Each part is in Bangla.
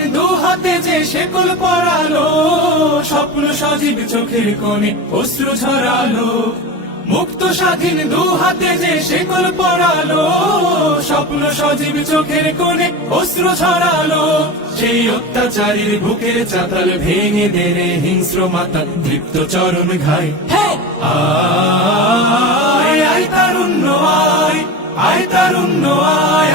নবীর দু হাতে যে স্বপ্ন সজীব চোখের কোণে অশ্রু ছড়ালো মুক্ত স্বাধীন দু হাতে যে শেকল পড়ালো স্বপ্ন সজীব চোখের কোণে অশ্রু ছড়ালো সেই অত্যাচারীর বুকের চাতাল ভেঙে দেরে হিংস্র মাতা তৃপ্ত চরণ ঘাই হ্যাঁ। আয় আয় তারুণ্য আয় আয় তারুণ্য আয়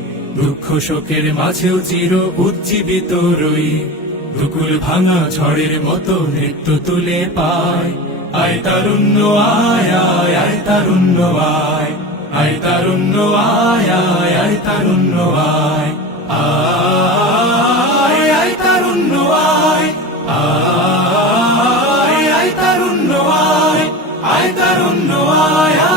দুঃখ শোকের মাঝেও চির উজ্জীবিত রই দুকুল ভাঙা ঝড়ের মতো নৃত্য তুলে পায় আয় তারুণ্য আয় আয় আয় তারুণ্য আয় আয় তারুণ্য আয় আয় আয় তারুণ্য আয় আয় তারুণ্য আয় আয় তারুণ্য আয় আয় তারুণ্য আয়